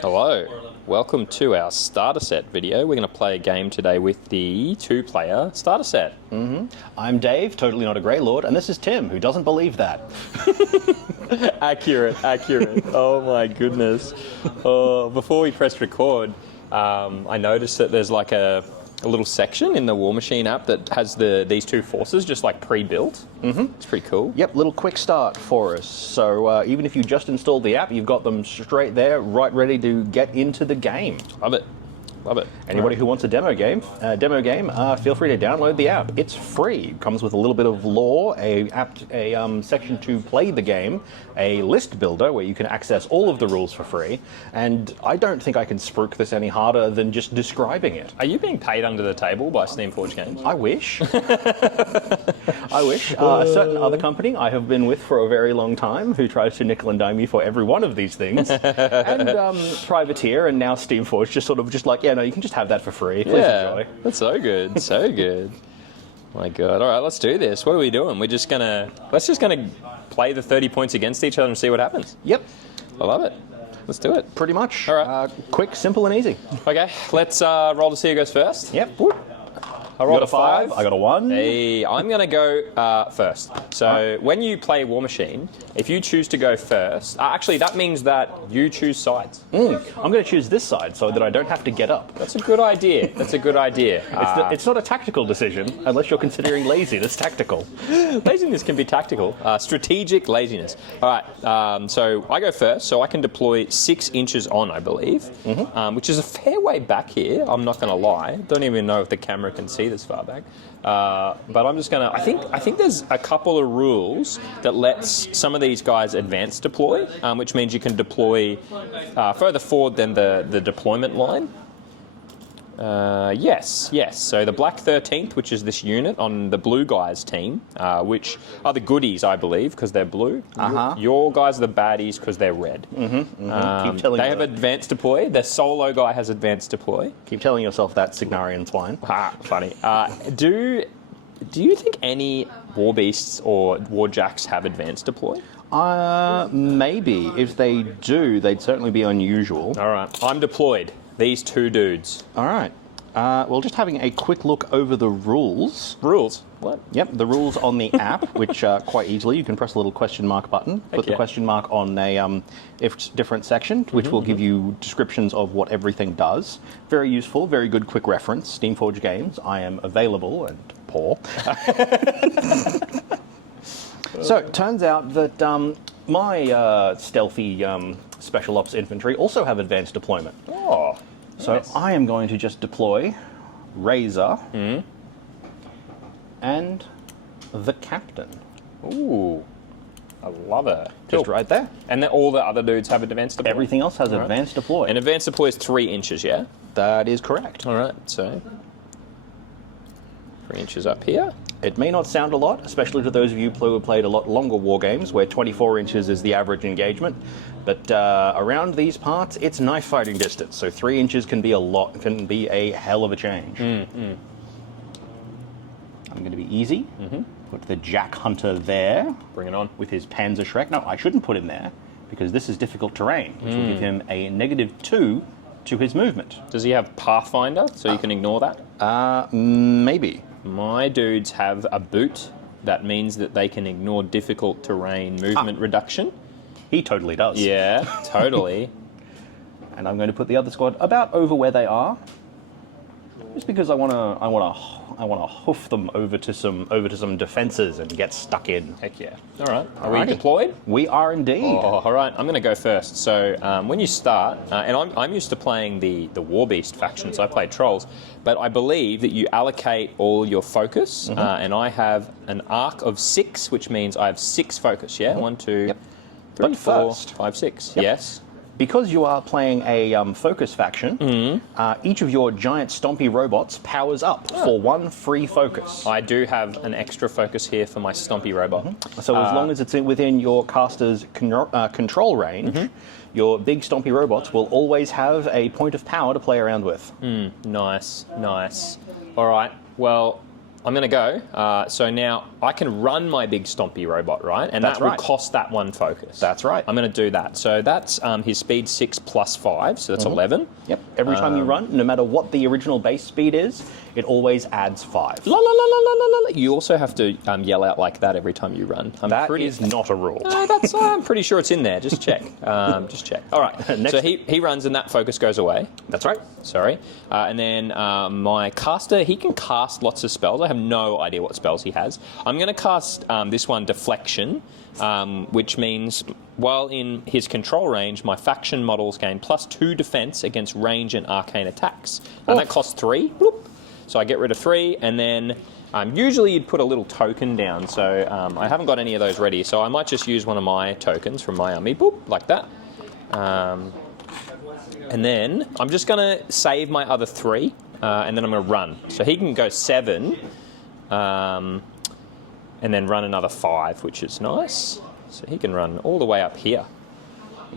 Hello, welcome to our starter set video. We're going to play a game today with the 2-player starter set. I'm Dave, totally not a Grey Lord, and this is Tim, who doesn't believe that. Accurate. Oh my goodness. Oh, before we press record, I noticed that there's like a little section in the Warmachine app that has these two forces just like pre-built. It's pretty cool. Yep, little quick start for us. So even if you just installed the app, you've got them straight there, right ready to get into the game. Love it. Anybody who wants a demo game, feel free to download the app. It's free. It comes with a little bit of lore, a section to play the game, a list builder where you can access all of the rules for free, and I don't think I can spruik this any harder than just describing it. Are you being paid under the table by Steamforged Games? I wish. I wish. A certain other company I have been with for a very long time who tries to nickel and dime me for every one of these things, and Privateer and now Steamforged just like, yeah, no, you can just have that for free. Please enjoy. That's so good, so good. My God. All right, let's do this. What are we doing? Let's just gonna play the 30 points against each other and see what happens. Yep. I love it. Let's do it. Pretty much. All right. Quick, simple, and easy. Okay, let's roll to see who goes first. Yep. Whoop. I rolled a 5. I got a 1. Hey, I'm going to go first. So when you play Warmachine, if you choose to go first, actually that means that you choose sides. I'm going to choose this side so that I don't have to get up. That's a good idea. It's not a tactical decision unless you're considering laziness tactical. Laziness can be tactical. Strategic laziness. All right, so I go first, so I can deploy 6 inches on, I believe, which is a fair way back here. I'm not going to lie. Don't even know if the camera can see this far back. But I'm just going to... I think there's a couple of rules that lets some of these guys advance deploy, which means you can deploy further forward than the deployment line. Yes. So the Black 13th, which is this unit on the blue guys' team, which are the goodies, I believe, because they're blue. Your guys are the baddies because they're red. Keep telling they have advanced deploy. Their solo guy has advanced deploy. Keep telling yourself that, Cygnarian swine. Funny. Do you think any war beasts or war jacks have advanced deploy? Maybe. If they do, they'd certainly be unusual. All right. I'm deployed. These two dudes. All right. Well, just having a quick look over the rules. Rules? What? Yep, the rules on the app, which quite easily you can press a little question mark button, put the question mark on a different section, which will give you descriptions of what everything does. Very useful, very good quick reference. Steamforged Games, I am available and poor. So it turns out that my stealthy Special Ops infantry also have advanced deployment. Oh, so nice. I am going to just deploy Razor and the Captain. Ooh, I love it. Just right there. And then all the other dudes have advanced deploy? Everything else has advanced deploy. And advanced deploy is 3 inches, yeah? That is correct. All right, so 3 inches up here. It may not sound a lot, especially to those of you who have played a lot longer war games, where 24 inches is the average engagement. But around these parts, it's knife fighting distance. So 3 inches can be a lot, can be a hell of a change. I'm going to be easy. Put the Jack Hunter there. Bring it on. With his Panzer Shrek. No, I shouldn't put him there, because this is difficult terrain, which will give him a -2 to his movement. Does he have Pathfinder, so you can ignore that? Maybe. My dudes have a boot. That means that they can ignore difficult terrain movement reduction. He totally does. Yeah, totally. And I'm going to put the other squad about over where they are, just because I want to hoof them over to some defenses and get stuck in. Heck yeah! All right, are we deployed? We are indeed. Oh, all right, I'm going to go first. So when you start, and I'm used to playing the War Beast faction, so I play trolls, but I believe that you allocate all your focus, and I have an arc of 6, which means I have 6 focus. Yeah, 1, 2, 3, 4, 5, 6. Yes. Because you are playing a focus faction, each of your giant stompy robots powers up for 1 free focus. I do have an extra focus here for my stompy robot. So as long as it's within your caster's control range, your big stompy robots will always have a point of power to play around with. Nice. All right, well, I'm going to go. So now I can run my big stompy robot, right? And That's that will right. cost that 1 focus. That's right. I'm going to do that. So that's his speed 6 plus 5, so that's 11. Yep. Every time you run, no matter what the original base speed is, it always adds 5. La la la la la la la. You also have to yell out like that every time you run. That is not a rule. No, that's. I'm pretty sure it's in there. Just check. Just check. All right. Next. So he runs and that focus goes away. That's right. Sorry. And then my caster, he can cast lots of spells. I have no idea what spells he has. I'm going to cast this one, Deflection, which means while in his control range, my faction models gain +2 defense against range and arcane attacks. And that costs 3. Bloop. So I get rid of 3, and then usually you'd put a little token down. So I haven't got any of those ready. So I might just use one of my tokens from my army, boop, like that. And then I'm just going to save my other 3, and then I'm going to run. So he can go 7, and then run another 5, which is nice. So he can run all the way up here.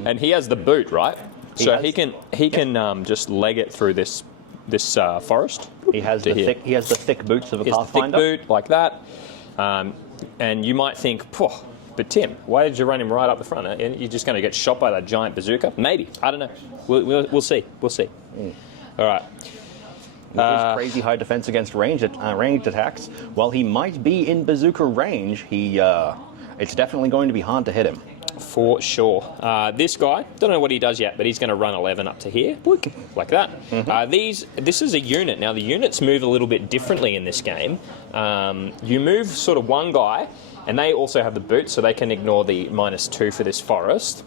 And he has the boot, right? So he can just leg it through this forest. He has the thick boots of a Pathfinder. Thick boot like that. And you might think, but Tim, why did you run him right up the front? You're just going to get shot by that giant bazooka? Maybe. I don't know. We'll see. We'll see. All right. With his crazy high defense against ranged attacks, while he might be in bazooka range, it's definitely going to be hard to hit him. For sure. This guy, don't know what he does yet, but he's going to run 11 up to here, like that. This is a unit. Now, the units move a little bit differently in this game. You move sort of one guy, and they also have the boot, so they can ignore the -2 for this forest.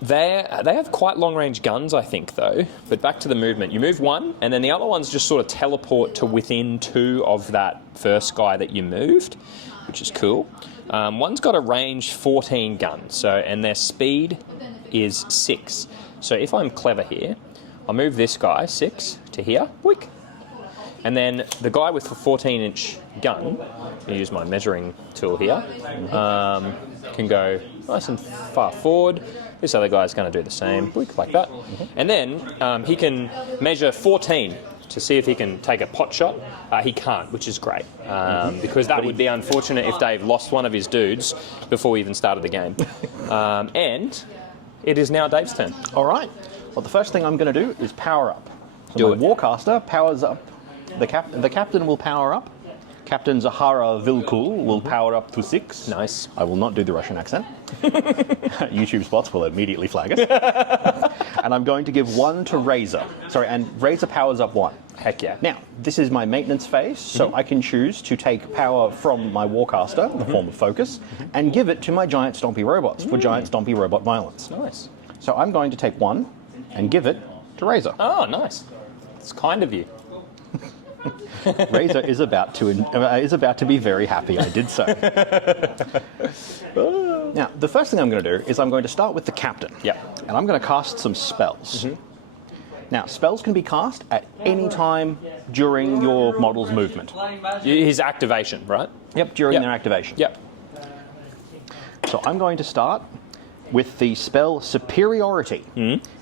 They have quite long-range guns, I think, though. But back to the movement. You move one, and then the other ones just sort of teleport to within 2 of that first guy that you moved, which is cool. One's got a range 14 gun, and their speed is 6. So if I'm clever here, I'll move this guy, 6, to here, boink. And then the guy with the 14-inch gun, I'll use my measuring tool here, can go nice and far forward. This other guy's going to do the same, boink, like that. And then he can measure 14 to see if he can take a pot shot. He can't, which is great, because that would be unfortunate if Dave lost one of his dudes before we even started the game. And it is now Dave's turn. All right. Well, the first thing I'm going to do is power up. So Do my it. Warcaster powers up. The captain will power up. Captain Zahara Vilkul will power up to 6. Nice. I will not do the Russian accent. YouTube spots will immediately flag us. And I'm going to give 1 to Razor. Sorry, and Razor powers up 1. Heck yeah. Now, this is my maintenance phase, so I can choose to take power from my Warcaster, in the form of focus, and give it to my giant stompy robots for giant stompy robot violence. Nice. So I'm going to take 1 and give it to Razor. Oh, nice. It's kind of you. Razor is about to be very happy I did so. Now, the first thing I'm going to do is I'm going to start with the captain. Yeah. And I'm going to cast some spells. Now, spells can be cast at any time during your model's movement. His activation, right? Yep, during their activation. Yep. So I'm going to start with the spell Superiority.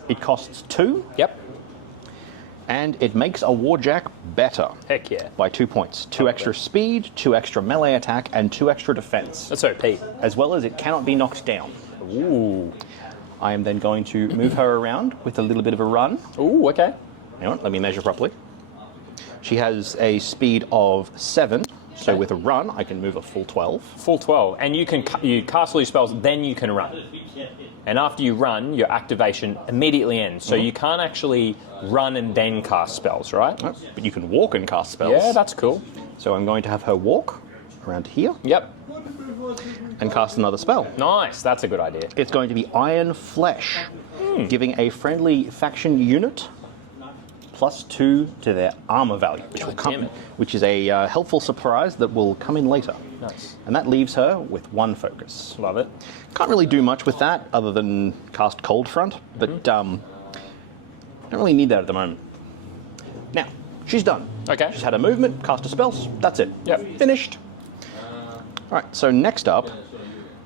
It costs 2. Yep. And it makes a Warjack better. Heck yeah. By 2 points. 2 extra speed, 2 extra melee attack, and 2 extra defense. That's OP. As well as it cannot be knocked down. Ooh. I am then going to move her around with a little bit of a run. Ooh, okay. Hang on, let me measure properly. She has a speed of 7, so with a run I can move a full 12. Full 12. And you cast all your spells, then you can run. And after you run, your activation immediately ends. So you can't actually run and then cast spells, right? No, but you can walk and cast spells. Yeah, that's cool. So I'm going to have her walk around here Yep. and cast another spell. Nice. That's a good idea. It's going to be Iron Flesh, giving a friendly faction unit +2 to their armor value, which is a helpful surprise that will come in later. Nice. And that leaves her with 1 focus. Love it. Can't really do much with that other than cast Cold Front, but don't really need that at the moment. Now, she's done. Okay. She's had a movement, cast her spells, that's it. Yep. Finished. All right, so next up,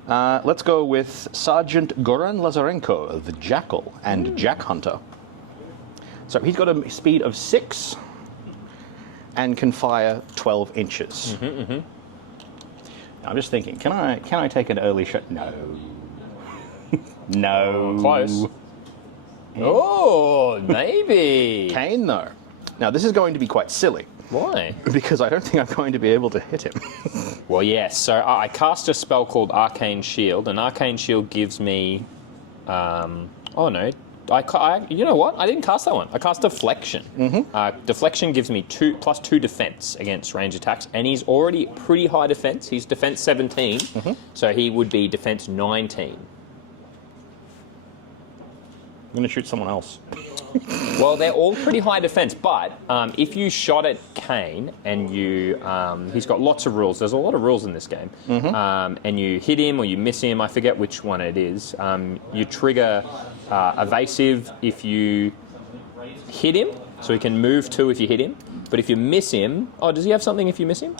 let's go with Sergeant Goran Lazarenko, the Jackal and Jack Hunter. So he's got a speed of 6, and can fire 12 inches. I'm just thinking, can I take an early shot? No. No. Close. Oh, maybe. Kane, though. Now, this is going to be quite silly. Why? Because I don't think I'm going to be able to hit him. Well, yes. So I cast a spell called Arcane Shield, and Arcane Shield gives me... oh, no. You know what? I didn't cast that one. I cast Deflection. Deflection gives me +2 defense against range attacks, and he's already pretty high defense. He's defense 17, so he would be defense 19. I'm going to shoot someone else. Well, they're all pretty high defense, but if you shot at Kane and you, he's got lots of rules. There's a lot of rules in this game, and you hit him or you miss him. I forget which one it is. You trigger evasive if you hit him, so he can move 2 if you hit him. But if you miss him, oh, does he have something if you miss him?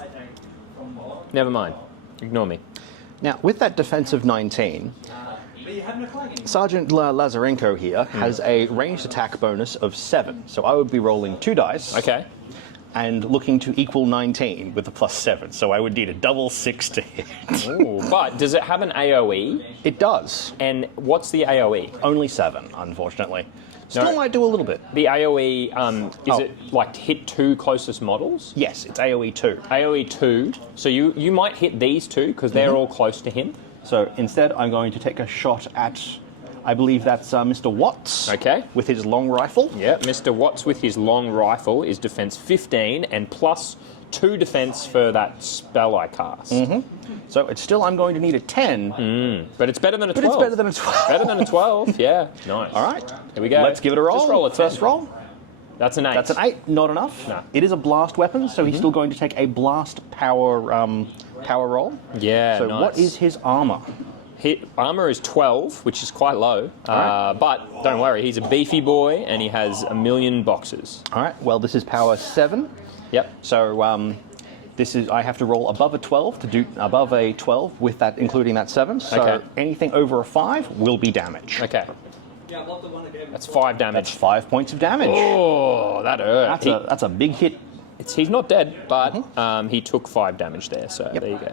Never mind. Ignore me. Now, with that defensive 19. Sergeant Lazarenko here has a ranged attack bonus of 7, so I would be rolling 2 dice. Okay. And looking to equal 19 with a +7, so I would need a double 6 to hit. Ooh, but does it have an AoE? It does. And what's the AoE? Only 7, unfortunately. Still might do a little bit. The AoE, is it like hit 2 closest models? Yes, it's AoE 2. AoE 2, so you might hit these 2 because they're all close to him. So instead, I'm going to take a shot at, I believe that's Mr. Watts. Okay. With his long rifle. Yeah, Mr. Watts with his long rifle is defense 15 and +2 defense for that spell I cast. So it's still, I'm going to need a 10. But it's better than a 12. But it's better than a 12. Better than a 12, yeah. Nice. All right. Here we go. Let's give it a roll. Just roll a 10. First roll. That's an 8. That's an 8. Not enough. No. It is a blast weapon, so he's still going to take a blast power roll. Yeah, So nice. what is his armor? Armor is 12, which is quite low. But don't worry, he's a beefy boy and he has 1,000,000 boxes. All right. Well, this is power 7. Yep. So this is, I have to roll above a 12 to do above a 12 with that, including that 7. So Okay. anything over a 5 will be damage. Okay. That's 5 damage. That's 5 points of damage. Oh, that hurt. That's a big hit. He's not dead, but he took 5 damage there, so there you go.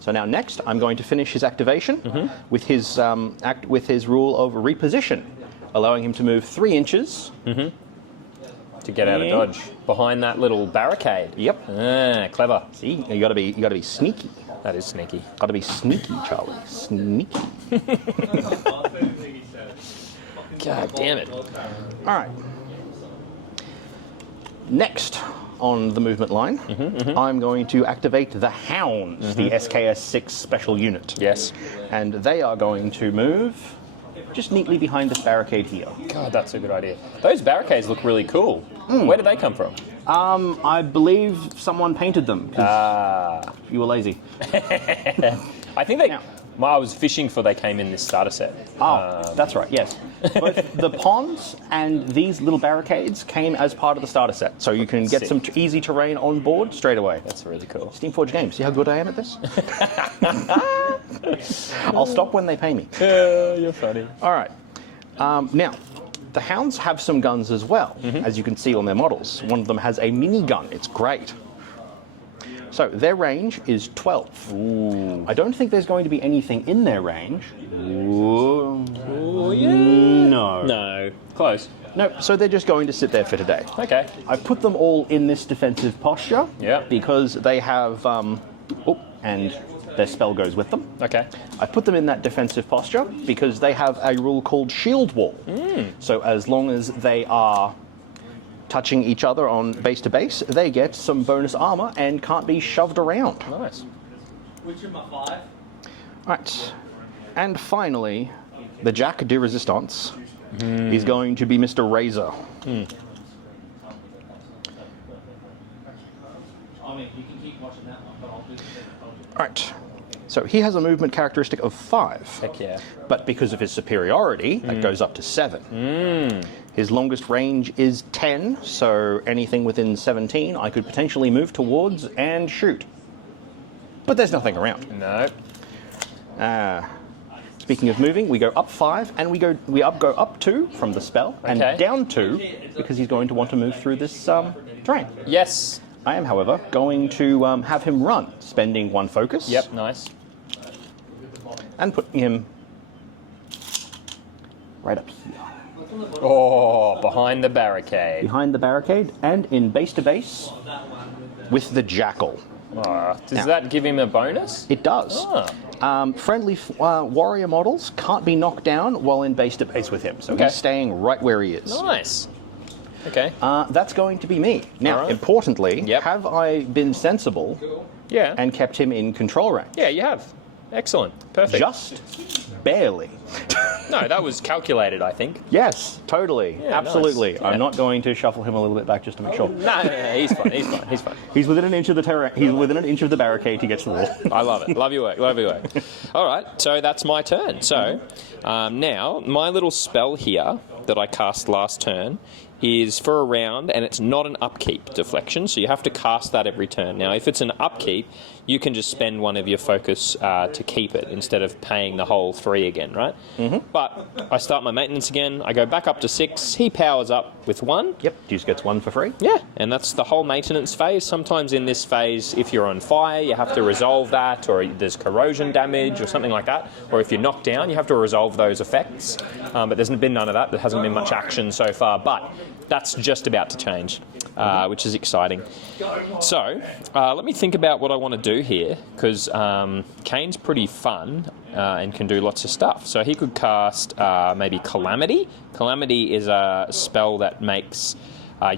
So now next, I'm going to finish his activation with his rule of reposition, allowing him to move 3 inches. To get out of dodge. Behind that little barricade. Yep. Ah, clever. See, you got to be sneaky. That is sneaky. Got to be sneaky, Charlie. Sneaky. God damn it. All right. Next on the movement line, I'm going to activate the Hounds, the SKS-6 special unit. Yes. And they are going to move just neatly behind this barricade here. God, that's a good idea. Those barricades look really cool. Where did they come from? I believe someone painted them. You were lazy. I think they... Well, I was fishing for they came in this starter set. That's right, yes. Both the ponds and these little barricades came as part of the starter set, so you can get some easy terrain on board straight away. That's really cool. Steamforged Games, see how good I am at this? I'll stop when they pay me. Yeah, you're funny. All right. Now, the Hounds have some guns as well, as you can see on their models. One of them has a minigun. It's great. So their range is 12. Ooh. I don't think there's going to be anything in their range. Ooh, yeah. No. No. Close. No, so they're just going to sit there for today. Okay. I put them all in this defensive posture. Yeah. Because they have... and their spell goes with them. Okay. I put them in that defensive posture because they have a rule called Shield Wall. So as long as they are touching each other on base to base, they get some bonus armor and can't be shoved around. Nice. Which of my 5? Right. And finally, the Jack de Resistance is going to be Mr. Razor. I mean, you can keep watching that one, but I'll do the Right. So he has a movement characteristic of 5. Heck yeah. But because of his superiority, that goes up to 7. His longest range is 10, so anything within 17 I could potentially move towards and shoot. But there's nothing around. No. Speaking of moving, we go up 5 and we go up 2 from the spell and Okay. down 2 because he's going to want to move through this terrain. Yes. I am, however, going to have him run, spending 1 focus. Yep, nice. And putting him right up here. Oh, behind the barricade. Behind the barricade, and in base to base with the Jackal. Does that give him a bonus? It does. Friendly warrior models can't be knocked down while in base to base with him, so he's staying right where he is. Nice. Okay. That's going to be me. Now, Alright. importantly, have I been sensible Yeah. and kept him in control range? Yeah, you have. Excellent. Perfect. Just barely. No, that was calculated, I think. Yes, totally. Yeah, absolutely. nice. I'm Yeah. not going to shuffle him a little bit back just to make sure. No, he's fine. He's fine. He's fine. He's within an inch of the he's within an inch of the barricade to get to the wall. I love it. Love your work. Love your work. All right, so that's my turn. So now my little spell here that I cast last turn is for a round, and it's not an upkeep deflection, so you have to cast that every turn. Now, if it's an upkeep, you can just spend 1 of your focus to keep it instead of paying the whole 3 again, right? But I start my maintenance again, I go back up to 6, he powers up with 1. Yep, Deuce gets 1 for free. Yeah, and that's the whole maintenance phase. Sometimes in this phase, if you're on fire, you have to resolve that, or there's corrosion damage or something like that. Or if you're knocked down, you have to resolve those effects. But there's been none of that. There hasn't been much action so far, but that's just about to change, which is exciting. So let me think about what I want to do here, because Kane's pretty fun and can do lots of stuff. So he could cast maybe Calamity. Calamity is a spell that makes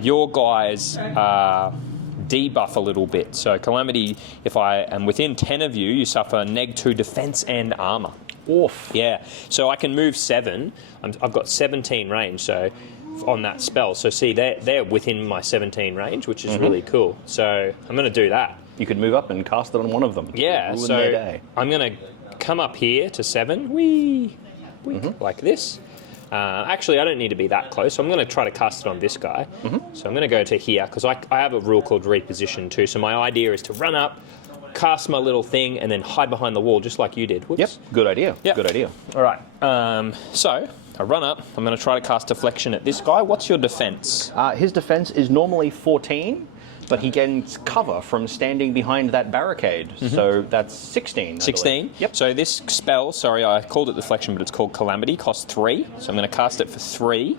your guys debuff a little bit. So Calamity, if I am within 10 of you, you suffer -2 defense and armor. Oof. Yeah, so I can move 7. I've got 17 range, so on that spell. So see, they're within my 17 range, which is really cool. So I'm going to do that. You could move up and cast it on one of them. Yeah, Ruin so their day. I'm going to come up here to 7, like this. Actually, I don't need to be that close, so I'm going to try to cast it on this guy. So I'm going to go to here, because I have a rule called reposition too. So my idea is to run up, cast my little thing, and then hide behind the wall, just like you did. Whoops. Yep, good idea. Yep. Good idea. All right. So I run up. I'm going to try to cast Deflection at this guy. What's your defense? His defense is normally 14, but he gets cover from standing behind that barricade. So that's 16. 16? Yep. So this spell, sorry, I called it Deflection, but it's called Calamity, costs 3. So I'm going to cast it for 3.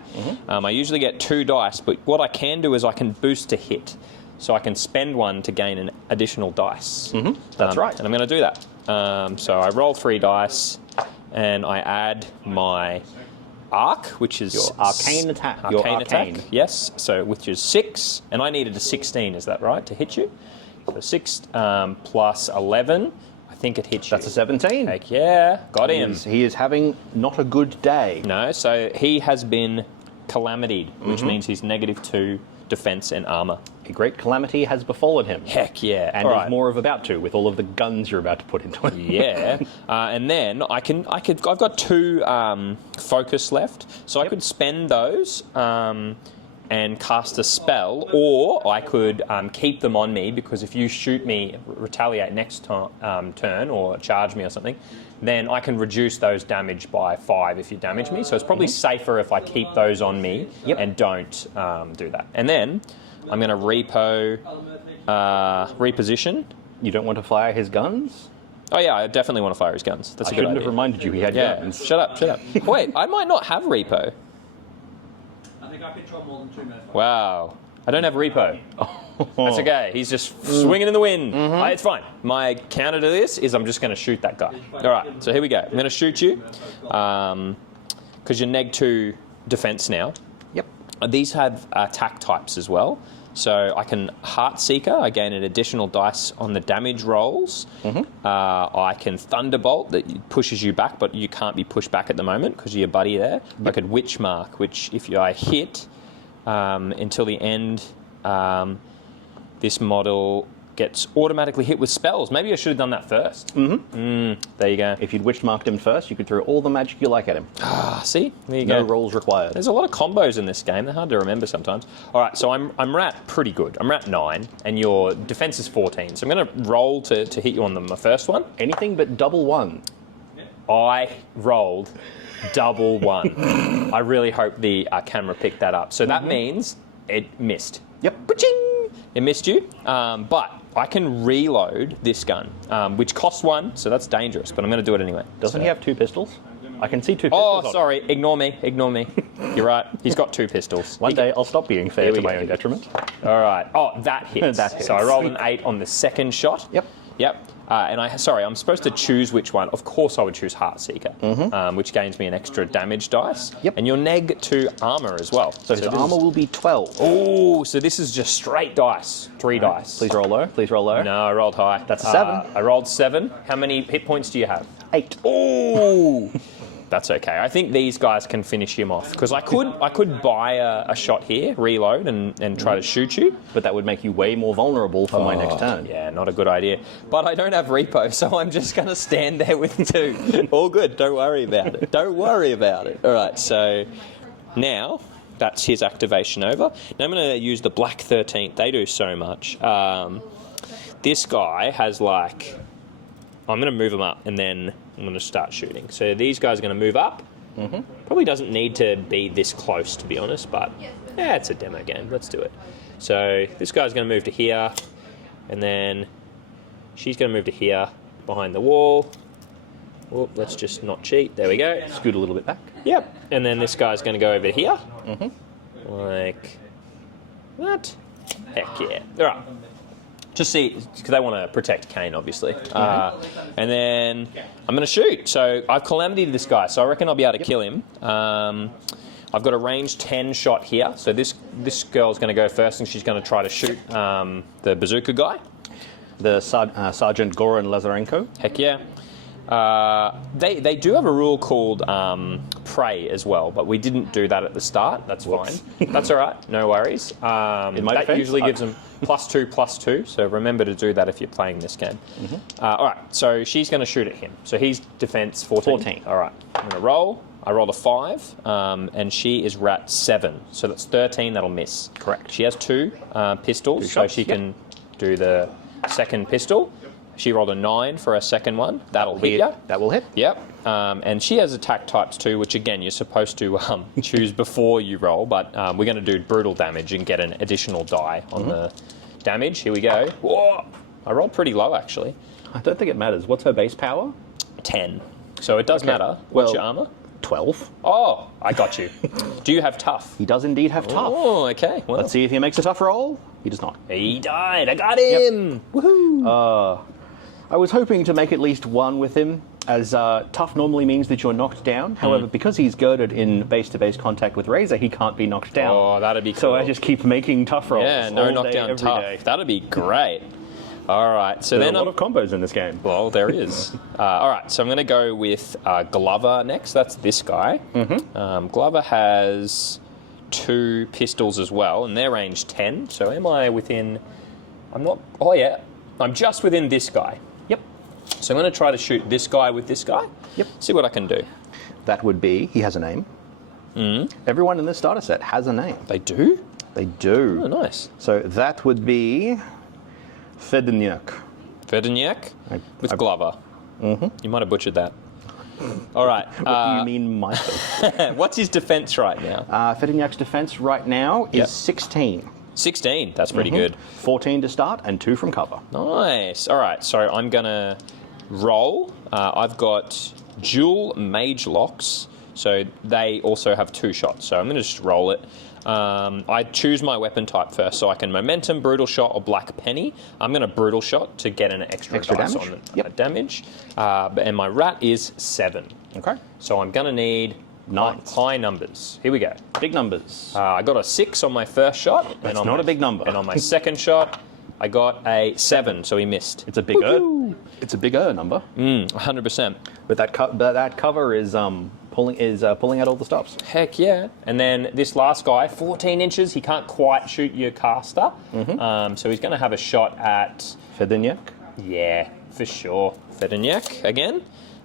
I usually get 2 dice, but what I can do is I can boost to hit. So I can spend 1 to gain an additional dice. That's right. And I'm going to do that. So I roll 3 dice, and I add my arc, which is Your arcane attack. Arcane Your attack, arcane. yes. So which is 6, and I needed a 16. Is that right to hit you? So 6 plus 11. I think it hits you. That's a 17. Heck yeah, got him. He is having not a good day. No, so he has been calamity'd, which means he's -2 defense and armor. A great calamity has befallen him. Heck yeah! And All is right. more of about to, with all of the guns you're about to put into it. Yeah, and then I've got 2 focus left, so I could spend those and cast a spell, or I could keep them on me, because if you shoot me, retaliate next turn, or charge me or something, then I can reduce those damage by 5 if you damage me. So it's probably safer if I keep those on me and don't do that. And then I'm going to reposition. You don't want to fire his guns? Oh yeah, I definitely want to fire his guns. That's I a good shouldn't idea. have reminded you he had Yeah, guns. shut up. Wait, I might not have repo. I think I control more than 2 Murphy. Wow, I don't have repo. That's okay. He's just swinging in the wind. It's fine. My counter to this is I'm just going to shoot that guy. All right, so here we go. I'm going to shoot you because you're -2 defense now. Yep. These have attack types as well. So I can Heartseeker. I gain an additional dice on the damage rolls. I can Thunderbolt, that pushes you back, but you can't be pushed back at the moment because of your buddy there. I could Witchmark, which if I hit until the end, this model gets automatically hit with spells. Maybe I should have done that first. There you go. If you'd witch-marked him first, you could throw all the magic you like at him. See? There you No go. rolls required. There's a lot of combos in this game. They're hard to remember sometimes. All right, so I'm rat pretty good. I'm rat 9, and your defense is 14. So I'm going to roll to hit you on my first one. Anything but double 1. I rolled double 1. I really hope the camera picked that up. So that means it missed. Yep. Ba-ching! it missed you. But I can reload this gun, which costs 1, so that's dangerous, but I'm going to do it anyway. Doesn't So- he have 2 pistols? I can see 2 pistols. Oh, on sorry. Ignore me. You're right. He's got 2 pistols. One day I'll stop being fair Here to we my go. own detriment. All right. Oh, that hits. That hits. So I rolled an 8 on the second shot. Yep. And I'm supposed to choose which one. Of course, I would choose Heartseeker, which gains me an extra damage dice. Yep. And you're neg 2 armor as well. So his armor will be 12. Oh, so this is just straight dice. 3 dice. Please roll low. Please roll low. No, I rolled high. That's a 7. I rolled 7. How many hit points do you have? 8. Oh. That's okay. I think these guys can finish him off because I could buy a shot here, reload, and try to shoot you. But that would make you way more vulnerable for my next turn. Yeah, not a good idea. But I don't have repo, so I'm just going to stand there with 2. All good. Don't worry about it. Don't worry about it. All right. So now that's his activation over. Now I'm going to use the Black 13th. They do so much. This guy has like. I'm going to move him up and then I'm going to start shooting. So these guys are going to move up. Probably doesn't need to be this close, to be honest, but yeah, it's a demo game. Let's do it. So this guy's going to move to here, and then she's going to move to here behind the wall. Oh, let's just not cheat. There we go. Scoot a little bit back. Yep. And then this guy's going to go over here. Like that. Heck yeah. All right. Just see, because they want to protect Kane, obviously. And then I'm going to shoot. So I've calamity'd this guy, so I reckon I'll be able to kill him. I've got a range 10 shot here. So this girl's going to go first, and she's going to try to shoot the bazooka guy. The Sergeant Goran Lazarenko. Heck yeah. They do have a rule called prey as well, but we didn't do that at the start. That's fine. That's all right. No worries. In my that defense, usually gives them +2/+2, so remember to do that if you're playing this game. All right, so she's going to shoot at him. So he's defense 14. All right, I'm going to roll. I rolled a 5, and she is rat 7, so that's 13. That'll miss. Correct. She has 2 pistols, Two so shots, she yep. can do the second pistol. She rolled a 9 for her second one. That'll hit you. That will hit. Yep. And she has attack types too, which again you're supposed to choose before you roll. But we're going to do brutal damage and get an additional die on the damage. Here we go. Whoa! I rolled pretty low actually. I don't think it matters. What's her base power? 10. So it does matter. What's your armor? 12. Oh, I got you. Do you have tough? He does indeed have tough. Oh, okay. Well, Let's see if he makes a tough roll. He does not. he died. I got him. Woohoo! I was hoping to make at least one with him, as tough normally means that you're knocked down. However, because he's girded in base-to-base contact with Razor, he can't be knocked down. Oh, that'd be cool. So I just keep making tough rolls. Yeah, no all knockdown day, every tough. day. That'd be great. All right. So There's then a lot of combos in this game. Well, there is. All right, so I'm going to go with Glover next. That's this guy. Glover has 2 pistols as well, and they're range 10. So am I within... I'm not... Oh, yeah. I'm just within this guy. Yep. So I'm going to try to shoot this guy with this guy. Yep. See what I can do. That would be, he has a name. Everyone in this starter set has a name. They do? They do. Oh, nice. So that would be Fedeniuk. Verdeniak with Glover. You might have butchered that. All right. What do you mean, Michael? What's his defense right now? Fedeniuk's defense right now is 16. 16. That's pretty good. 14 to start and 2 from cover. Nice. All right, so I'm going to roll. I've got dual mage locks, so they also have 2 shots. So I'm going to just roll it. I choose my weapon type first, so I can momentum, brutal shot, or black penny. I'm going to brutal shot to get an extra dice damage? on Yep. damage. And my rat is 7. Okay. So I'm going to need Nines. high numbers. Here we go. Big numbers. I got a 6 on my first shot. That's on not my- a big number. And on my second shot, I got a 7, so he missed. It's a bigger. It's a bigger number. 100%. But that cover is pulling out all the stops. Heck yeah. And then this last guy, 14 inches, he can't quite shoot your caster. So he's going to have a shot at, Fedeniuk. yeah, for sure, Fedeniak again.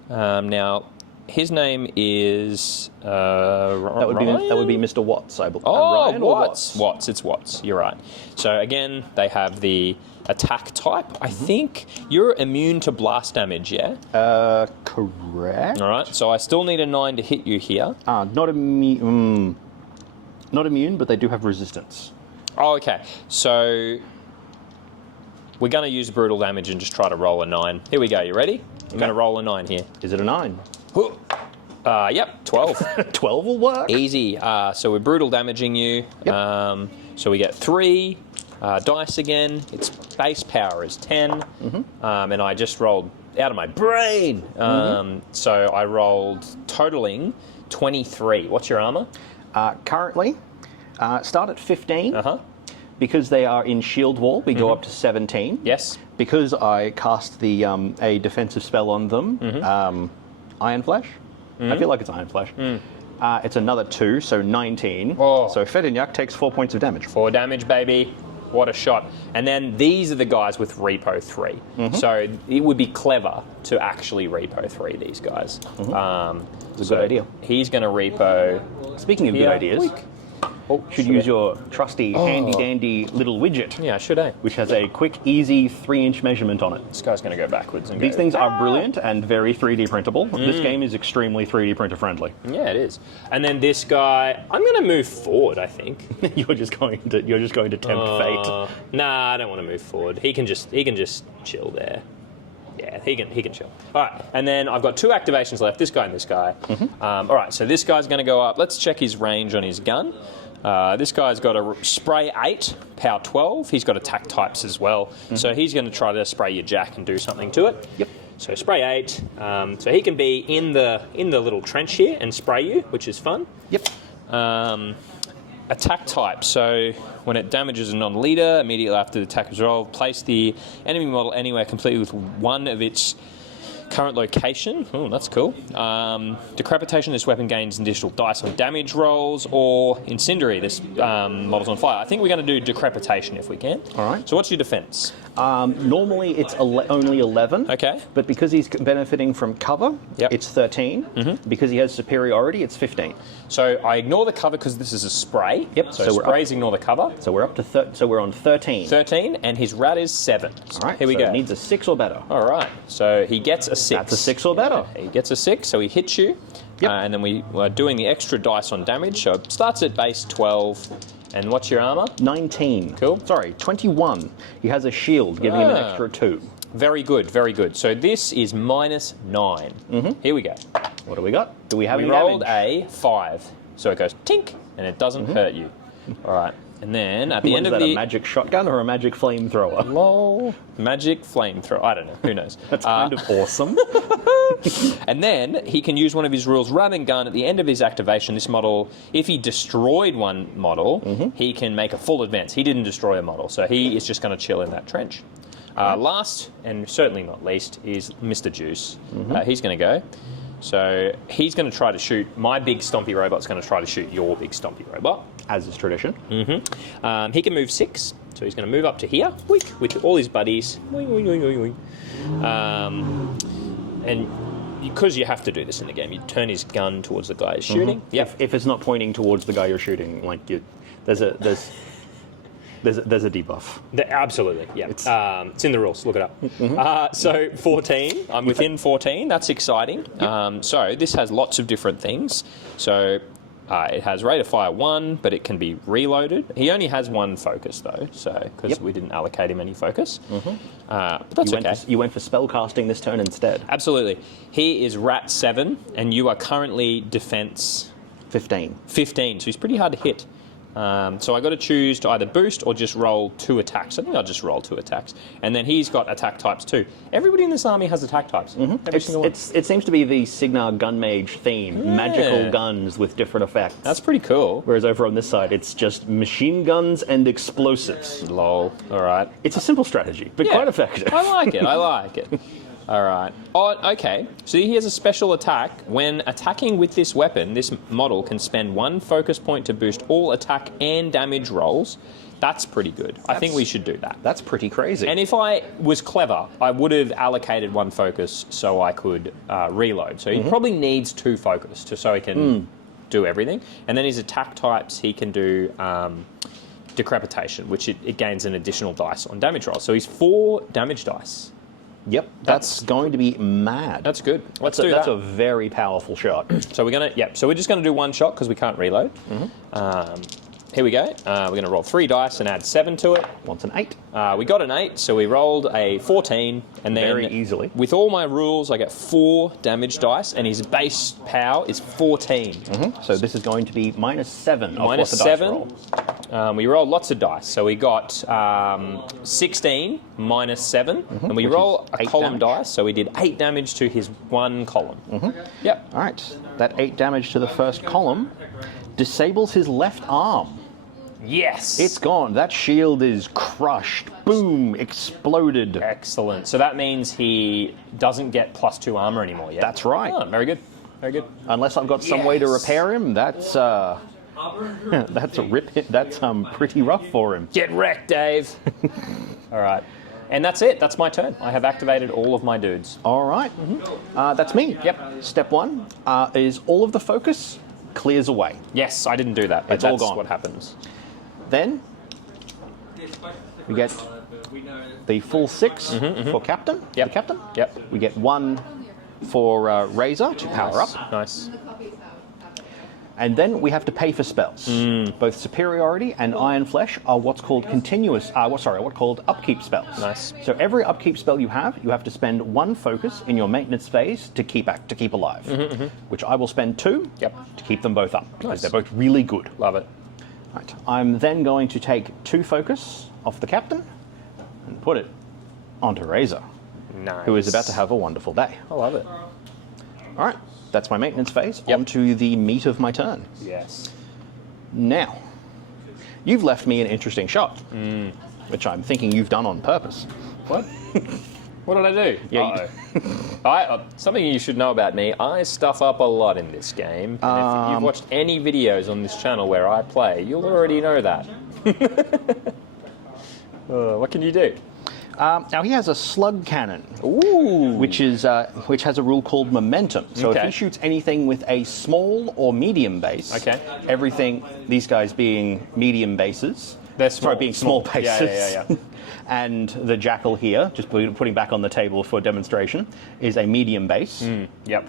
Now, his name is That would be Mr. Watts, I believe. Oh, Ryan or Watts. Watts, it's Watts. You're right. So again, they have the attack type. I think you're immune to blast damage, yeah? Correct. All right, so I still need a 9 to hit you here. Not immune, but they do have resistance. Oh, okay. So We're going to use brutal damage and just try to roll a 9. Here we go. You ready? I'm going to roll a 9 here. Is it a 9? Yep, 12. 12 will work. Easy. So we're brutal damaging you. Yep. So we get 3 dice again. Its base power is 10. And I just rolled out of my brain. So I rolled totaling 23. What's your armor? Currently, start at 15. Because they are in shield wall, we go up to 17. Yes. Because I cast the a defensive spell on them, Iron Flesh. I feel like it's Iron Flesh. It's another 2, so 19. Oh. So Fedinyak takes 4 points of damage. 4 damage, baby. What a shot. And then these are the guys with Repo 3. So it would be clever to actually Repo 3 these guys. It's a good idea. He's going to Repo... Speaking of good ideas, should use your trusty, handy-dandy little widget. Yeah, should I? Which has a quick, easy 3-inch measurement on it. This guy's going to go backwards and These things are brilliant and very 3D printable. This game is extremely 3D printer friendly. Yeah, it is. And then this guy, I'm going to move forward, I think. You're just going to tempt fate. Nah, I don't want to move forward. He can just chill there. Yeah, he can chill. All right, and then I've got 2 activations left, this guy and this guy. All right, so this guy's going to go up. Let's check his range on his gun. This guy's got a spray 8, power 12. He's got attack types as well. So he's going to try to spray your jack and do something to it. Yep. So spray 8. So he can be in the little trench here and spray you, which is fun. Yep. Attack type. So when it damages a non-leader, immediately after the attack is rolled, place the enemy model anywhere completely with one of its current location. Oh, that's cool. Decrepitation, this weapon gains additional dice on damage rolls, or incendiary, this model's on fire. I think we're going to do decrepitation if we can. All right. So what's your defense? Normally it's only 11. Okay. But because he's benefiting from cover, it's 13. Because he has superiority, it's 15. So I ignore the cover because this is a spray. Yep. So sprays ignore the cover. So we're up to so we're on 13. 13, and his rat is 7. All right. Here we go. It needs a 6 or better. All right. So he gets a 6. That's a 6 or better. He gets a 6, so he hits you. Yep. And then we are doing the extra dice on damage. So it starts at base 12. And what's your armor? 19. Cool. Sorry, 21. He has a shield, giving him an extra 2. Very good, very good. So this is minus 9. Here we go. What do we got? Do we have We any rolled damage? a 5. So it goes tink, and it doesn't hurt you. All right. And then at the What end is of that, the... a magic shotgun or a magic flamethrower? Lol. Magic flamethrower. I don't know. Who knows? That's kind of awesome. And then he can use one of his rules, run and gun. At the end of his activation, this model, if he destroyed one model, he can make a full advance. He didn't destroy a model, so he is just going to chill in that trench. Last, and certainly not least, is Mr. Juice. He's going to go. So he's going to try to shoot, my big stompy robot's going to try to shoot your big stompy robot. As is tradition. He can move 6, so he's going to move up to here with all his buddies. And because you have to do this in the game, you turn his gun towards the guy who's shooting. Yep. If it's not pointing towards the guy you're shooting, like there's a debuff. Absolutely, yeah. It's in the rules. Look it up. So 14. I'm within 14. That's exciting. So this has lots of different things. So it has rate of fire 1, but it can be reloaded. He only has 1 focus though, so because we didn't allocate him any focus. But that's okay. You went for spell casting this turn instead. Absolutely. He is rat 7, and you are currently defense 15. 15. So he's pretty hard to hit. So I got to choose to either boost or just roll 2 attacks. I think I'll just roll 2 attacks. And then he's got attack types too. Everybody in this army has attack types. Every single one. It seems to be the Cygnar gun mage theme. Magical guns with different effects. That's pretty cool. Whereas over on this side, it's just machine guns and explosives. Lol. All right. It's a simple strategy, but quite effective. I like it. I like it. All right. Oh, okay. So he has a special attack. When attacking with this weapon, this model can spend 1 focus point to boost all attack and damage rolls. That's pretty good. I think we should do that. That's pretty crazy. And if I was clever, I would have allocated 1 focus so I could reload. So he probably needs 2 focus so he can do everything. And then his attack types, he can do decrepitation, which it gains an additional dice on damage rolls. So he's 4 damage dice. Yep, that's going to be mad. That's good. Let's do that. That's a very powerful shot. So we're gonna, so we're just gonna do 1 shot because we can't reload. here we go. We're going to roll 3 dice and add 7 to it. Wants an 8. We got an 8, so we rolled a 14, and then Very easily. with all my rules, I get 4 damage dice, and his base power is 14. So this is going to be -7 of Minus what the dice 7. roll. We rolled lots of dice, so we got 16 minus 7, and we which roll is a 8 column damage. dice, so we did 8 damage to his 1 column. Yep. All right, that 8 damage to the first column disables his left arm. Yes. It's gone. That shield is crushed. Boom, exploded. Excellent. So that means he doesn't get +2 armor anymore yet. That's right. Oh, very good. Very good. Unless I've got some way to Yes. repair him, that's that's a rip hit. That's pretty rough for him. Get wrecked, Dave. All right. And that's it. That's my turn. I have activated all of my dudes. All right. That's me. Yep. Step 1 is all of the focus clears away. Yes, I didn't do that, but It's all that's gone. what happens. Then we get the full 6 for captain. Yep. The captain. Yep. We get 1 for Razor to power up. Nice. And then we have to pay for spells. Both Superiority and Iron Flesh are what's called what's called upkeep spells. Nice. So every upkeep spell you have to spend 1 focus in your maintenance phase to keep alive. Which I will spend 2 Yep. to keep them both up. Because Nice. they're both really good. Love it. Right. I'm then going to take 2 focus off the captain and put it onto Razor, Nice. who is about to have a wonderful day. I love it. All right. That's my maintenance phase. Yep. Onto the meat of my turn. Yes. Now, you've left me an interesting shot, which I'm thinking you've done on purpose. What? What did I do? Yeah, Something you should know about me, I stuff up a lot in this game. And if you've watched any videos on this channel where I play, you'll already know that. What can you do? Now he has a slug cannon, Ooh. which has a rule called momentum. So if Okay. he shoots anything with a small or medium base, Okay. everything, these guys being medium bases, They're small. sorry, being small Yeah, bases, yeah. and the jackal here, just putting back on the table for demonstration, is a medium base. Yep.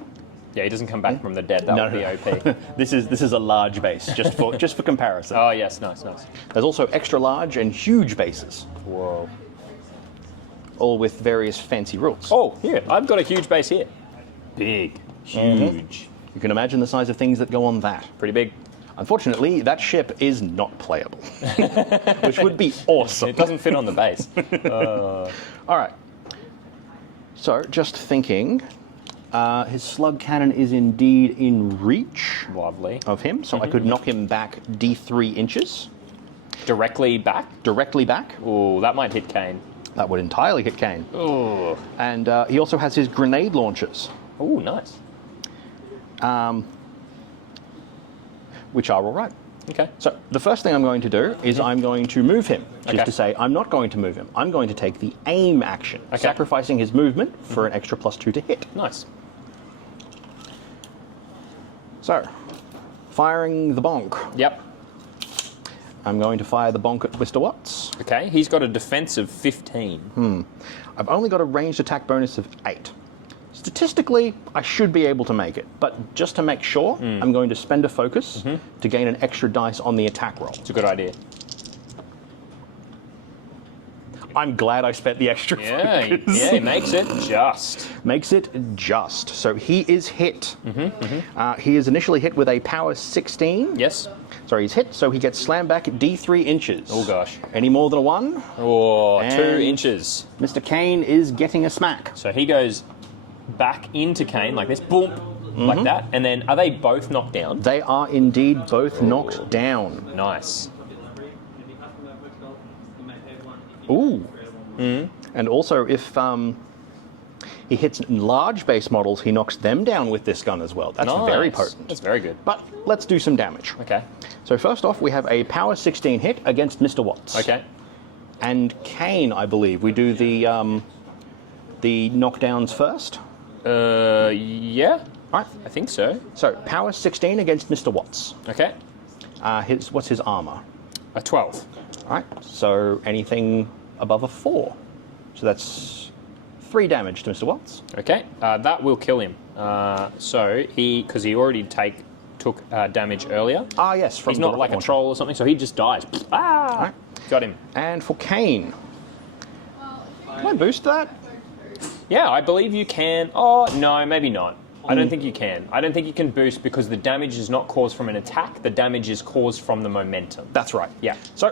Yeah, he doesn't come back from the dead. That would be OP. This is a large base, just for comparison. Oh, yes. Nice, nice. There's also extra large and huge bases, Whoa. all with various fancy rules. Oh, here. I've got a huge base here. Big. Huge. You can imagine the size of things that go on that. Pretty big. Unfortunately, that ship is not playable, which would be awesome. It doesn't fit on the base. All right. So, just thinking, his slug cannon is indeed in reach Lovely. of him, so I could knock him back D3 inches, Directly back? directly back. Ooh, that might hit Kane. That would entirely hit Kane. Ooh. And he also has his grenade launchers, Ooh, nice. which are all right. Okay. So the first thing I'm going to do is I'm going to move him, which is Okay. to say I'm not going to move him. I'm going to take the aim action, sacrificing his movement for an extra +2 to hit. Nice. So, firing the bonk. Yep. I'm going to fire the bonk at Mr. Watts. Okay, he's got a defense of 15. I've only got a ranged attack bonus of 8. Statistically, I should be able to make it, but just to make sure, I'm going to spend a focus to gain an extra dice on the attack roll. It's a good idea. I'm glad I spent the extra Yeah, focus. yeah, he makes it just. Makes it just. So he is hit. He is initially hit with a power 16. Yes. Sorry, he's hit, so he gets slammed back at D3 inches. Oh, gosh. Any more than a 1? Oh, 2 And- inches. Mr. Kane is getting a smack. So he goes back into Kane like this, boom, like that. And then are they both knocked down? They are indeed both knocked down. Nice. Ooh. And also, if he hits large base models, he knocks them down with this gun as well. That's very Nice. potent. That's very good. But let's do some damage. Okay. So first off, we have a power 16 hit against Mr. Watts. Okay. And Kane, I believe. We do the knockdowns first. Yeah, Right. I think so. So power 16 against Mr. Watts. Okay. What's his armor? A 12. Right. So anything above a 4. So that's 3 damage to Mr. Watts. Okay. That will kill him. Because he already take took damage earlier. Ah, yes. He's not like a troll or something, so he just dies. Ah! Right. Got him. And for Kane, can I boost that? Yeah, I believe you can. Oh, no, maybe not. I don't think you can. I don't think you can boost because the damage is not caused from an attack. The damage is caused from the momentum. That's right. Yeah. So,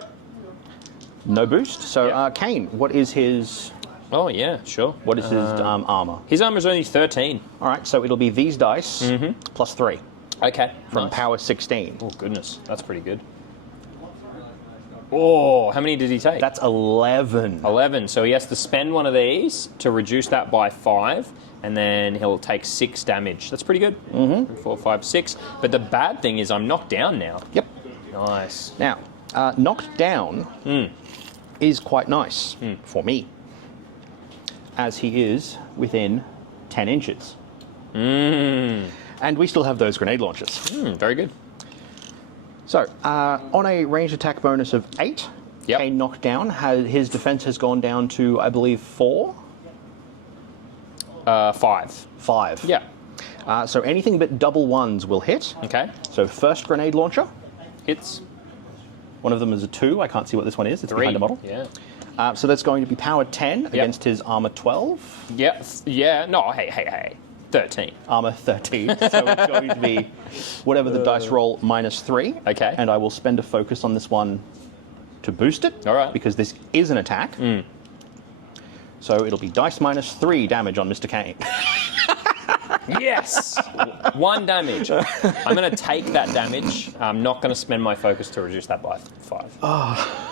no boost. So, Yeah. Kane, what is his... Oh, yeah, sure. What is his armor? His armor is only 13. All right, so it'll be these dice plus 3 Okay. from nice. power 16. Oh, goodness. That's pretty good. Oh, how many did he take? That's 11. 11. So he has to spend one of these to reduce that by 5, and then he'll take 6 damage. That's pretty good. 4, 5, 6. But the bad thing is I'm knocked down now. Yep. Nice. Now, knocked down is quite nice for me, as he is within 10 inches. And we still have those grenade launchers. Very good. So, on a ranged attack bonus of 8, Yep. Kane knocked down, his defense has gone down to, I believe, 4? 5. 5. Yeah. So anything but double ones will hit. Okay. So first grenade launcher, Hits. one of them is a 2. I can't see what this one is. It's 3. behind the model. Yeah. So that's going to be power 10 against his armor 12. Yeah. Yeah. No, hey. 13. Armor 13. So it's going to be whatever the dice roll minus 3. Okay. And I will spend a focus on this one to boost it. All right. Because this is an attack. So it'll be dice minus 3 damage on Mr. Kane. Yes! 1 damage. I'm going to take that damage. I'm not going to spend my focus to reduce that by 5.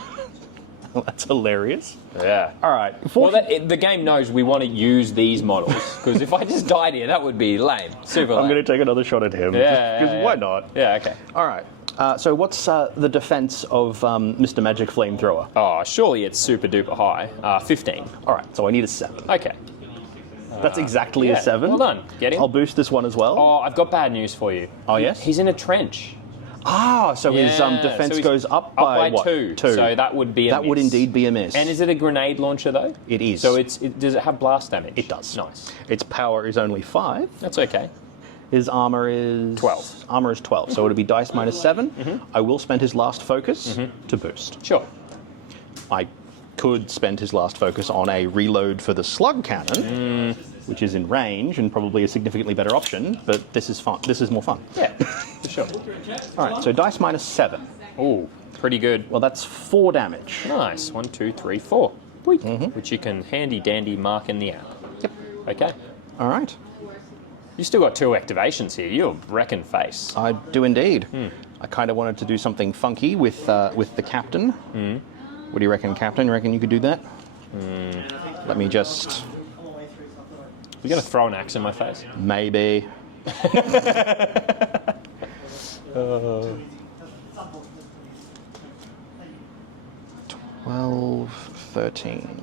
That's hilarious. Yeah. All right. Well, the game knows we want to use these models, because if I just died here, that would be lame. Super lame. I'm going to take another shot at him. Yeah, Because yeah, why yeah. not? Yeah, okay. All right. So what's the defense of Mr. Magic Flamethrower? Oh, surely it's super duper high. 15. All right. So I need a 7. Okay. That's exactly Yeah, a 7. well done. Get him. I'll boost this one as well. Oh, I've got bad news for you. Oh, yes? He's in a trench. Ah, so his Yeah, defense so he's goes up by what? 2. 2. So that would be a That would miss. indeed be a miss. And is it a grenade launcher, though? It is. So does it have blast damage? It does. Nice. Its power is only 5. That's okay. His armor is 12. Armor is 12. So it'll be dice minus 7. I will spend his last focus to boost. Sure. I could spend his last focus on a reload for the slug cannon, which is in range and probably a significantly better option, but this is fun. This is more fun. Yeah, for sure. All right, so dice minus 7. Ooh, pretty good. Well, that's 4 damage. Nice. 1, 2, 3, 4. Which you can handy dandy mark in the app. Yep. Okay. All right. You still got 2 activations here. You're wrecking face. I do indeed. I kind of wanted to do something funky with the captain. What do you reckon, Captain? You reckon you could do that? Let me just... You're going to throw an axe in my face? Maybe. 12, 13.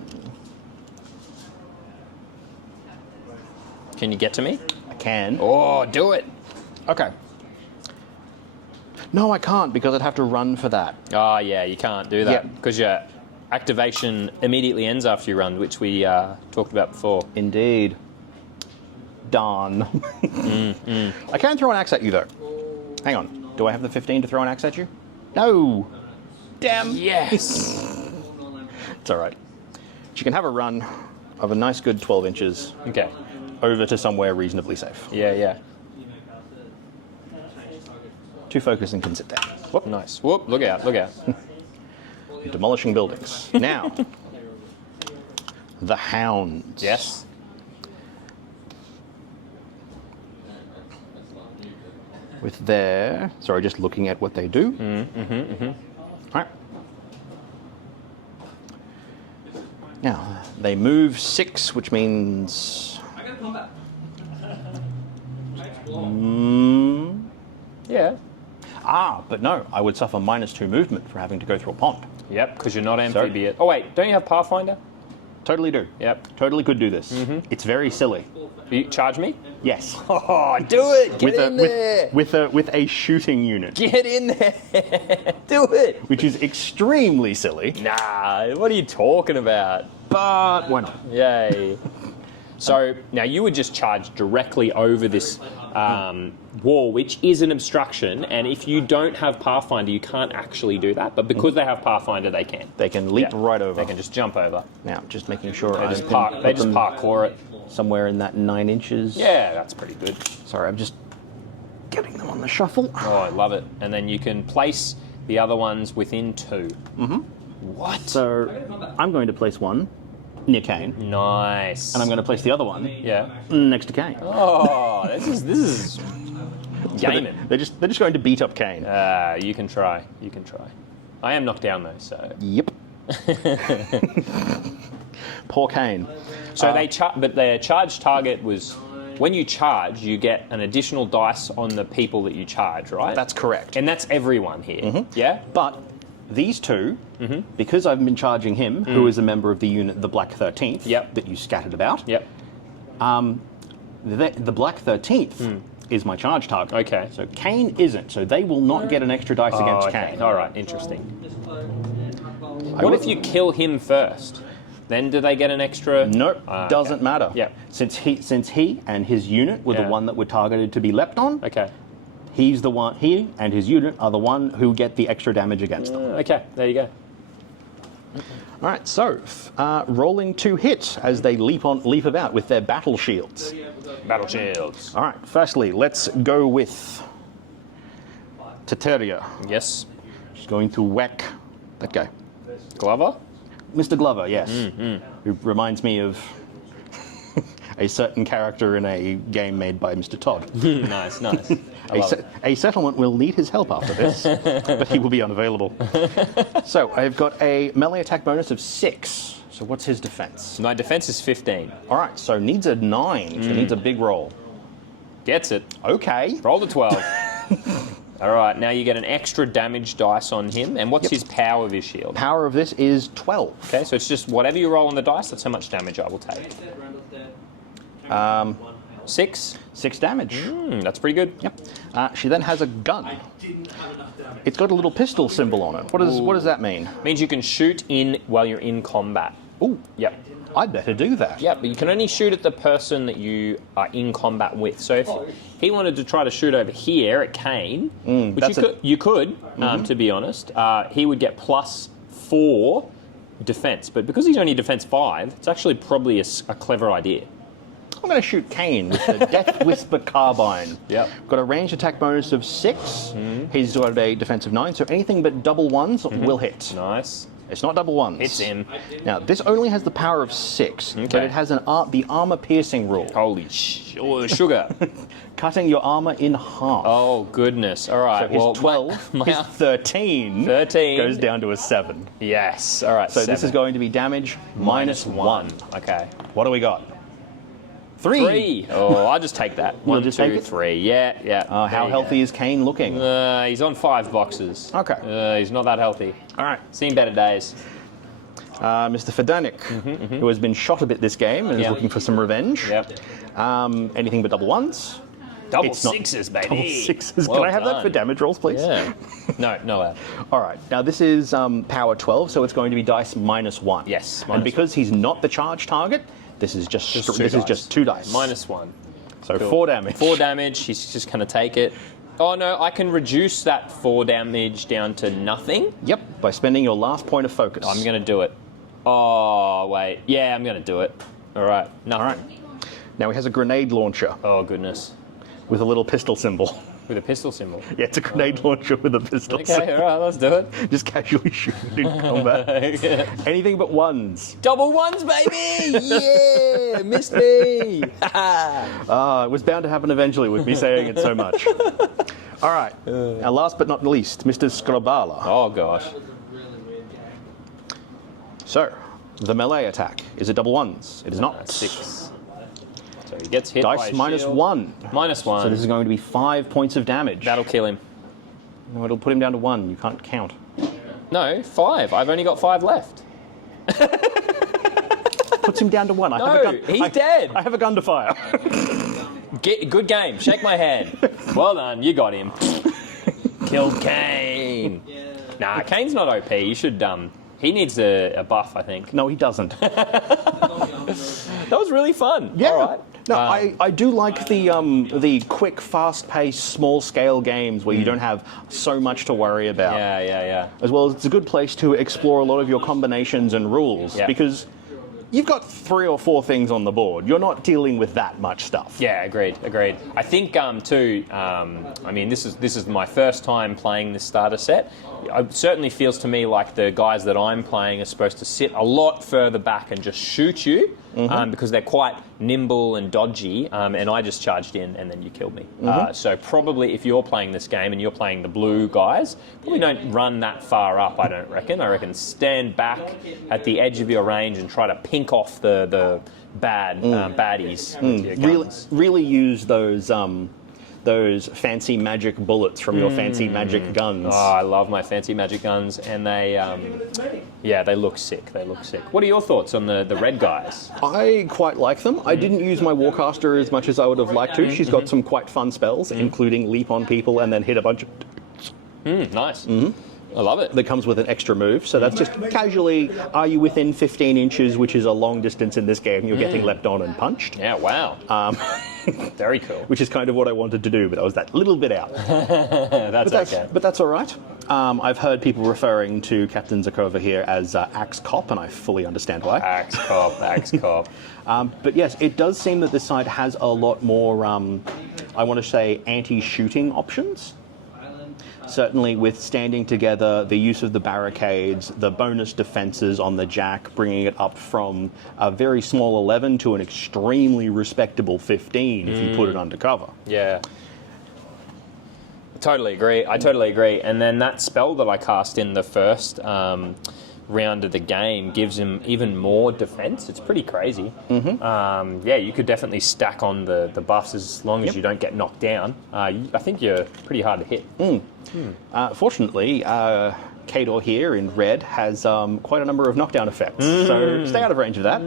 Can you get to me? I can. Oh, do it. Okay. No, I can't because I'd have to run for that. Oh, yeah, you can't do that. Yep. Because your activation immediately ends after you run, which we talked about before. Indeed. Darn. I can throw an axe at you, though. Hang on. Do I have the 15 to throw an axe at you? No. Damn. Yes. It's all right. But you can have a run of a nice good 12 inches Okay. over to somewhere reasonably safe. Yeah, yeah. 2 focus and can sit down. Whoop. Nice. Whoop, look out, look out. Demolishing buildings. Now, the hounds. Yes. With their... Sorry, just looking at what they do. All right. Now, they move 6, which means... I got a combat. Yeah. Ah, but no, I would suffer -2 movement for having to go through a pond. Yep, because you're not amphibious. Oh, wait, don't you have Pathfinder? Totally do. Yep. Totally could do this. It's very silly. You charge me? Yes. Oh, do it! Get in there! With a shooting unit, Get in there! Do it! which is extremely silly. Nah, what are you talking about? But why not? Yay. So now you would just charge directly over this wall, which is an obstruction, and if you don't have Pathfinder, you can't actually do that. But because they have Pathfinder, they can. They can leap right over. They can just jump over. Now, just making sure They just parkour it. somewhere in that 9 inches. Yeah, that's pretty good. Sorry, I'm just getting them on the shuffle. Oh, I love it. And then you can place the other ones within 2. Mm-hmm. What? So I'm going to place one near Kane, Nice. and I'm going to place the other one next to Kane. Oh, this is gaming. They're just going to beat up Kane. You can try. You can try. I am knocked down though, so. Yep. Poor Kane. So but their charge target was when you charge, you get an additional dice on the people that you charge, right? That's correct. And that's everyone here. Mm-hmm. Yeah. But these two, because I've been charging him, who is a member of the unit, the Black 13th, that you scattered about. Yep. The Black 13th is my charge target. Okay. So Kane isn't. So they will not get an extra dice against Kane. All right. Interesting. What if you kill him first? Then do they get an extra? Nope, doesn't matter. Yeah. Since he and his unit were the one that were targeted to be leapt on. Okay. He's the one. He and his unit are the one who get the extra damage against them. Okay. There you go. All right. So rolling 2 hits as they leap about with their battle shields. Battle shields. All right. Firstly, let's go with Teteria. Yes. She's going to whack that guy. Glover. Mr. Glover, yes. Who reminds me of a certain character in a game made by Mr. Todd. Nice. A settlement will need his help after this, but he will be unavailable. So I've got a melee attack bonus of 6. So what's his defense? My defense is 15. All right, so needs a 9. So needs a big roll. Gets it. Okay. Roll the 12. All right, now you get an extra damage dice on him. And what's his power of his shield? Power of this is 12. Okay, so it's just whatever you roll on the dice, that's how much damage I will take. 6? 6 damage. That's pretty good. Yep. She then has a gun. It's got a little pistol symbol on it. What does that mean? Means you can shoot in while you're in combat. Ooh. Yep. I'd better do that. Yeah, but you can only shoot at the person that you are in combat with. So if he wanted to try to shoot over here at Kane, which you could, to be honest, he would get +4 defense. But because he's only defense 5, it's actually probably a clever idea. I'm going to shoot Kane with the Death Whisper Carbine. Yep. Got a ranged attack bonus of 6. He's got a defense of 9, so anything but double ones will hit. Nice. It's not double ones. Hits him. Now, this only has the power of 6, but it has the armor-piercing rule. Holy sugar. Cutting your armor in half. Oh, goodness. All right. So his 12, his 13 goes down to a 7. Yes. All right, So this is going to be damage -1. Okay. What do we got? 3. Oh, I'll just take that. You'll 1, just 2, take it? 3. Yeah. How healthy is Kane looking? He's on 5 boxes. Okay. He's not that healthy. All right. Seen better days. Mr. Fedanik, who has been shot a bit this game and is looking for some revenge. Yep. Anything but double ones. Double It's not 6s, baby. Double 6s. Well Can I have that done. for damage rolls, please? Yeah. No. All right. Now this is power 12, so it's going to be dice -1. Yes, And because he's not the charge target, this is just just 2 dice. -1. So Cool. 4 damage. 4 damage. He's just going to take it. Oh, no, I can reduce that 4 damage down to nothing. Yep. By spending your last point of focus. I'm going to do it. Oh, wait. Yeah, I'm going to do it. All right. Nothing. All right. Now he has a grenade launcher Oh, goodness. with a little pistol symbol. With a pistol symbol. Yeah, it's a grenade launcher with a pistol Okay, symbol. all right, let's do it. Just casually shooting in combat. Anything but ones. Double 1s, baby! Yeah! Missed me! It was bound to happen eventually with me saying it so much. All right. Now, last but not least, Mr. Skrobala. Oh, gosh. So, the melee attack. Is it double ones? It is not. 6. So he gets hit by Dice a -1. -1. So this is going to be 5 points of damage. That'll kill him. No, it'll put him down to 1. You can't count. No, 5. I've only got 5 left. Puts him down to 1. He's dead. I have a gun to fire. Good game. Shake my hand. Well done. You got him. Killed Kane. Nah, Kane's not OP. You should He needs a buff, I think. No, he doesn't. That was really fun. Yeah. All right. No, I do like the quick, fast-paced, small-scale games where you don't have so much to worry about. Yeah. As well as it's a good place to explore a lot of your combinations and rules because you've got 3 or 4 things on the board. You're not dealing with that much stuff. Yeah, agreed. I think too. I mean, this is my first time playing this starter set. It certainly feels to me like the guys that I'm playing are supposed to sit a lot further back and just shoot you because they're quite nimble and dodgy. And I just charged in and then you killed me. So probably if you're playing this game and you're playing the blue guys, probably don't run that far up. I don't reckon. I reckon stand back at the edge of your range and try to pink off the baddies with your guns. Really use those fancy magic bullets from your fancy magic guns. Oh, I love my fancy magic guns, and they look sick. What are your thoughts on the red guys? I quite like them. I didn't use my Warcaster as much as I would have liked to. She's got some quite fun spells, including leap on people and then hit a bunch of... Nice. I love it. That comes with an extra move, so that's just casually, are you within 15 inches, which is a long distance in this game, you're getting leapt on and punched. Yeah, wow. Very cool. Which is kind of what I wanted to do, but I was that little bit out. But that's all right. I've heard people referring to Captain Zakova here as Axe Cop, and I fully understand why. Axe Cop. But yes, it does seem that this side has a lot more, I want to say, anti-shooting options. Certainly with standing together, the use of the barricades, the bonus defenses on the jack, bringing it up from a very small 11 to an extremely respectable 15 if you put it under cover. Yeah. I totally agree. And then that spell that I cast in the first round of the game gives him even more defense. It's pretty crazy. You could definitely stack on the buffs as long as you don't get knocked down. I think you're pretty hard to hit. Fortunately, Khador here in red has quite a number of knockdown effects, so stay out of range of that.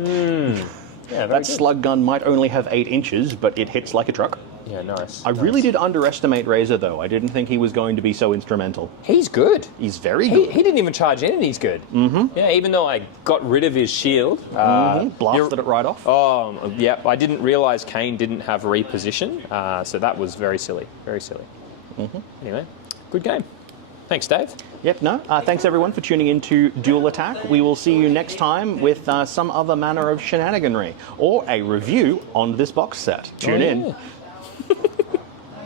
That slug gun might only have 8 inches, but it hits like a truck. Yeah, nice. I really did underestimate Razor, though. I didn't think he was going to be so instrumental. He's good. He's very good. He didn't even charge in, and he's good. Yeah, even though I got rid of his shield. Blasted it right off. Oh, yeah. I didn't realise Kane didn't have reposition, so that was very silly. Very silly. Anyway, good game. Thanks, Dave. Yep, no. Thanks, everyone, for tuning in to Dual Attack. We will see you next time with some other manner of shenaniganry or a review on this box set. Tune in. Yeah.